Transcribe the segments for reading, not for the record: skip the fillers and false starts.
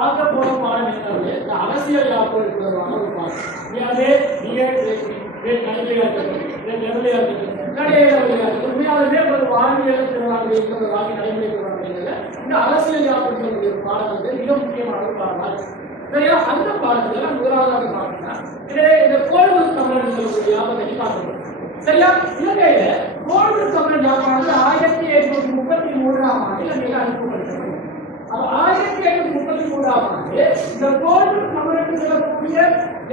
பார்க்க போற பாடம் என்னது? அரசியல் யாப்பு இருக்கிறதான ஒரு பாடம். உண்மையாவே ஒரு வாழ்வியல் நடைமுறை இந்த அரசியல் யாப்பு பாடம் வந்து மிக முக்கியமான ஒரு பாடம். சரியா? அந்த பாடத்துல முதலாவது பாடம்னா இந்த கோல்வூர் தமிழன் சொல்லக்கூடிய யாபத்தை பார்க்கணும். சரியா? இலங்கையில கோல்வூர் தமிழன் யாப்பானது 1833ஆம் ஆண்டில் அங்கே அனுப்பப்பட்டது. 1833ஆம் ஆண்டு இந்த கோல்வூர் தமிழன் சொல்லக்கூடிய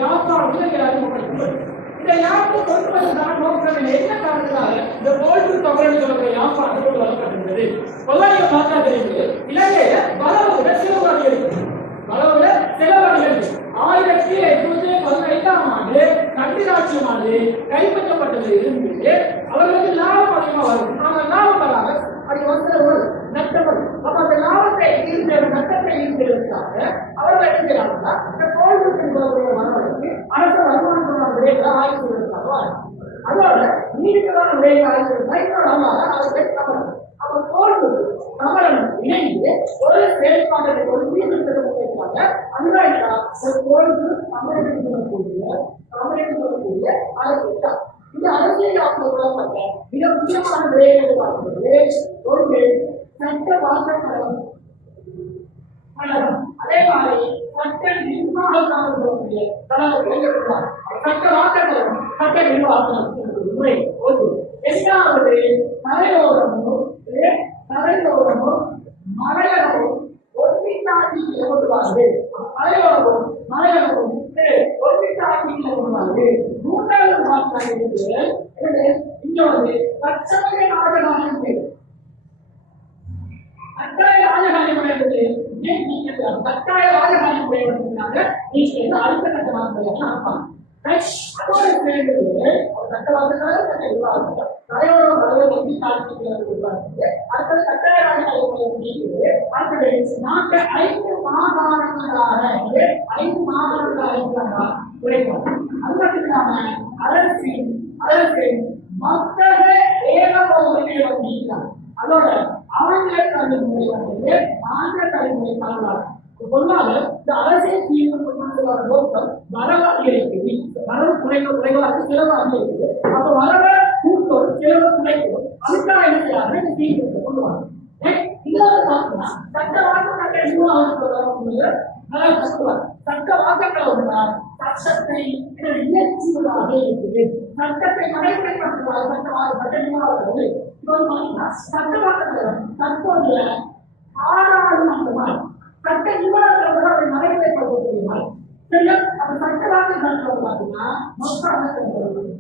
யாப்பானது இங்கே அறிமுகப்படுத்தப்பட்டது. இந்த யாப்பு கொண்டு வந்ததான நோக்கம் என்ன காரணத்தினால இந்த கோல்வூர் தமிழன் சொல்லக்கூடிய யாப்பானது கொண்டு வரப்பட்டிருந்தது? பொதுவாக பார்த்தா தெரியுது, இலங்கையில பலவிட சிலவாதிகள் இருக்கு. பலவிட சிலவாதிகள் 1815ஆம் ஆண்டு கண்டிராட்சியமானது கைப்பற்றப்பட்டது இருந்து அவர்களுக்கு லாபம் அதிகமா வரும். ஆனால் லாபம் வராது, அது வந்து நஷ்டப்படும். அப்ப அந்த லாபத்தை நஷ்டத்தை ஈர்ப்பதற்காக அவர்கள் என்ன செய்யறாங்கன்னா இந்த கோல்வூர் வரவழைத்து அரசு வருமானமான விலைகளை ஆய்வு செய்வதற்காக அதோட நீதிக்கான விலைகளை ஆய்வு செய்வதற்காக அவர்கள் தமிழ் அப்ப கோல்வூர் தமிழன் இணைந்து ஒரு செயல்பாட்டை ஒரு சீர்திருத்தத்தை முன்வைக்கிறாங்க. அதுதான் கோல்வூர் தமிழன் சொல்லக்கூடிய அரசியல். இந்த அரசியல் சொல்லப்பட்ட மிக முக்கியமான விலைகளை பார்க்கிறது ஒன்று சட்ட வாசகரம், அதே மாதிரி சட்ட நிர்வாகம் சொல்லக்கூடிய சட்ட வாசகரம், சட்ட நிர்வாகம் முறை ஒன்று. இரண்டாவது தலையோரமும் மலையரமும் ஒன்றித்தாட்சியை கொண்டுவாங்க. தலையோரமும் மலையரமும் ஒன்றித்தாட்சியை கொண்டுவாங்க. மூன்றாவது மாற்றம் இங்க வந்து பச்சை நாடகம் கட்டாய ராஜகாரி முறை கட்டாய ராஜகாரி முறை நீங்க அடுத்த கட்டமாக அனுப்பாங்க. அதோட சேர்ந்து ஒரு கட்டவாசக்காரர் தலையோட மலையை ஒட்டி அடுத்தது கட்டாய ராஜகாரி முறை நீக்குது. அடுத்தது நாட்டை 5 மாகாணங்களாக குறைக்கும். அது மட்டும் இல்லாம அரசின் மக்களை உரிமையை நீக்கிறாங்க. அதோட ஆங்கில தலைமுறை வந்து ஆங்கில தலைமுறை காணலாம். பொதுவாக இந்த அரசியல் தீர்வு நோக்கம் வரவு அதிகரிக்குது, வரவு குறைவாக செலவு அதிகரிக்குது. அப்ப வரவை கூட்டம் செலவு குறைக்கும். அதுக்காக என்ன செய்யறாங்க? இந்த தீர்வு கொண்டு வாங்க. இன்னொரு பார்த்தீங்கன்னா சட்ட வாக்கங்களை சட்ட வாக்கங்களை சட்டத்தை இயற்றுவதாக இருக்குது. சட்டத்தை நடைமுறைப்படுத்துவதாக சட்ட நிர்வாகங்கள் சட்டவாக்கங்கள் தற்போதைய பாராளுமன்றமாய் சட்ட நிர்வாகங்கள் அதை நடைமுறைப்படுத்தக்கூடியமாய். சரியா? அந்த சட்டவாக்கங்கள் பார்த்தீங்கன்னா மொத்தம்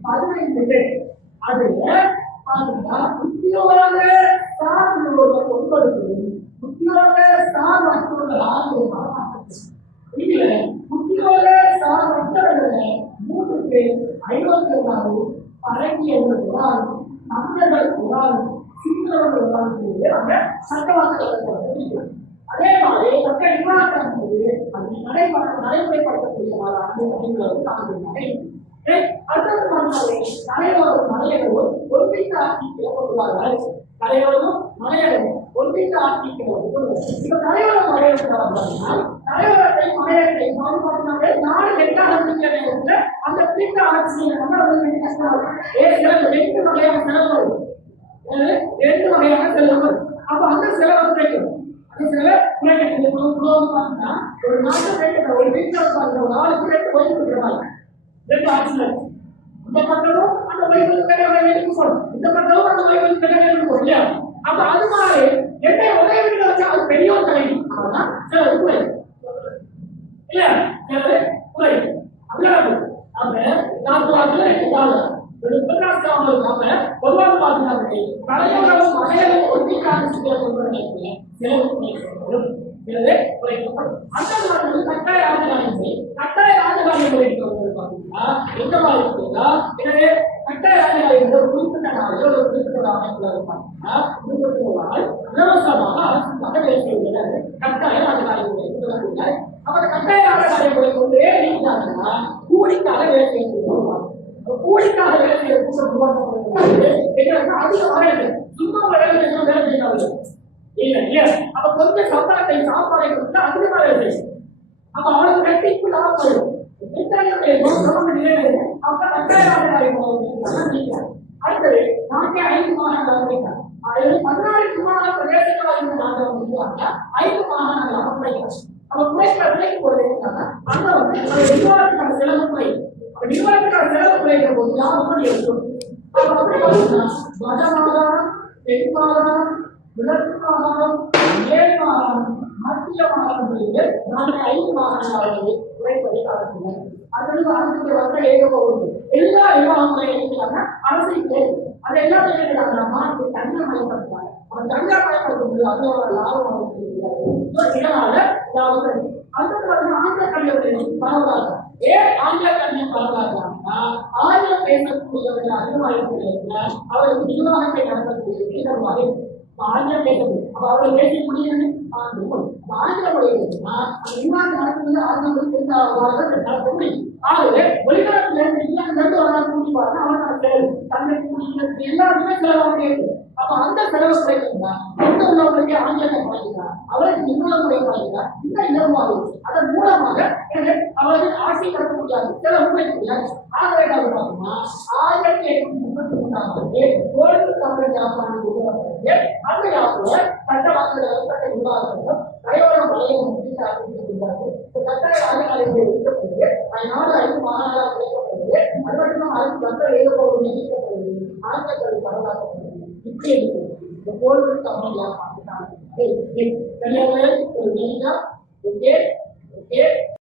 15 பேர். அதுல பாத்தீங்கன்னா உத்தியோக சார்புள்ள 9 பேர், உத்தியோக சார் மற்றவர்கள் 6 பேர். இதுல உத்தியோக சார் மற்றவர்கள் 3 பேர் 50 பழங்கியவர்கள் தமிழர்கள் சிங்களவர்கள் அந்த சட்டவாக்கங்கள். அதே மாதிரி சட்ட நிர்வாகம் அது நடைமுறைப்படுத்தக்கூடிய தலைவரும் மலையரும் ஒன்றித்த ஆட்சிக்கு கொண்டுவார்கள். தலைவரும் மலையரும் ஒன்றித்த ஆட்சிக்கு இப்ப தலைவரும் மலையரும் தலைவரத்தை மலையத்தை பாதுகாப்பினாலே நாடு எட்டாக அந்த பிரித்த ஆட்சியை 2 வகையான செலவு, 2 வகையான செலவு. அப்ப அந்த செலவு குறைக்கும். அந்த செலவு குறைக்கிறது. ஒரு நாட்டு ஒரு வீட்டில் ஒரு ஆளுக்கு 2 வயது கொடுக்குறாங்க. 2 ஆட்சிகள் இந்த பக்கமும் அந்த வயது போடும், இந்த பக்கமும் அந்த வயது போடும் இல்லையா? அப்ப அது மாதிரி என்ன ஒரே வீட்டில் வச்சா அது பெரிய ஒரு தலைவி. ஆனால் செலவு குறையும் இல்லையா? செலவு குறையும். அப்படியே அப்ப 4 வாரத்துல 2 காலம் பொதுவாக பார்த்தீங்கன்னா தலைவர்களும் மலையரும் ஒட்டிக்கான கட்டாய ராஜகாரி முறை. கட்டாய ராஜகாரி முறை பார்த்தீங்கன்னா எந்த மாதிரி இருக்குன்னா, எனவே கட்டாய ராஜகாரி முறை குறிப்பிட்ட நாளில் ஒரு குறிப்பிட்ட அமைப்புல பார்த்தீங்கன்னா இலவசமாக அரசுக்காக வேலை செய்வது கட்டாய ராஜகாரி முறை சொல்லக்கூடிய. அவங்க கட்டாய ராஜகாரி முறை கொண்டே நீக்கிட்டாங்கன்னா கூலிக்காக வேலை செய்வது. கூலிக்காக வேலை செய்ய அதிக வரையில சும்மா வேலை செய்யணும். வேலை செய்யணும் அப்ப கொஞ்சம் சம்பளத்தை சாப்பாடை கொடுத்தா அதிகமா வேலை செய்யும். அடுத்தது நாட்டை 5 மாகாணங்களாக பிரித்தார். 14 மாகாண பிரதேசங்களாக இருந்த நாட்டை வந்து 5 மாகாணங்களாக பிரிக்கிறார். அப்ப பிழைக்கும் போது அங்க வந்து நிர்வாகத்துக்கான செலவு குறை. நிர்வாகத்துக்கான செலவு குறைகிற போது யாருக்கும் இருக்கும். அப்படி பார்த்தீங்கன்னா வட மாகாணம், தென் மாகாணம், கிழக்கு மாகாணம், மேல் மாகாணம், மத்திய மாகாணங்களில் நாங்கள் 5 மாகாணங்களாக குறைப்பதை காணப்படுகிறது. அடுத்தது அரசுடைய வர்க்க ஏகப்போகுது. எல்லா நிர்வாகங்களையும் அரசு அதை எல்லாம் மாற்றி தனியாக மயப்படுத்துறாங்க. அவன் தனியாக மயப்படுத்தும் போது அது ஒரு லாபம் இதனால அடுத்தது ஆங்கில கல்வியுடைய பரவலாக ஆங்கில கல்வியை பரவலாகிறாங்கன்னா ஆங்கிலம் பேசக்கூடியவர்கள் அதிகமாக இருக்கிற அவருக்கு நிர்வாகத்தை நடத்தக்கூடிய ஆங்கிலம் பேசுறது அப்ப அவரை பேச முடியுது ஆங்கில மொழி பேசுனா அந்த நிர்வாகம் நடத்துவது ஆங்கிலம் நடத்த முடியும். ஆகவே வெளிநாட்டுல இருந்து இங்கிலாந்து வரலாம் கூட்டி பாருங்க அவனுக்கான செலவு தந்தை எல்லாருமே செலவாக இருக்கு. அப்ப அந்த செலவு குறைக்கிறா எந்த உள்ளவர்களுக்கு ஆங்கிலத்தை பழகிறார் அவருக்கு நிர்வாக முறை பழகிறார் இந்த நிர்வாகம் அதன் மூலமாக அவருக்கு ஆசை கடத்த முடியாது செலவு குறைக்க முடியாது. ஆகவே பார்த்தோம்னா 1833ஆம் ஆண்டு வேர்ல்டு தமிழ் ஜாப்பான் உருவாக்கப்பட்டு அந்த யாத்திரை சட்ட வாக்குகளை நிர்வாகங்களும் கரையோரம் வளையம் சட்ட ராஜகாலத்தை ஒழிக்கப்பட்டு அதனால 5 மாகாணங்களாக குறைக்கப்படுது. அது மட்டும் அரசு மக்கள் ஏகப்போது நீக்கப்படுது. ஆங்கிலத்தில் பரவலாக்கப்படுது. இப்படி இருக்கு இந்த வேர்ல்டு தமிழ் ஜாப்பான்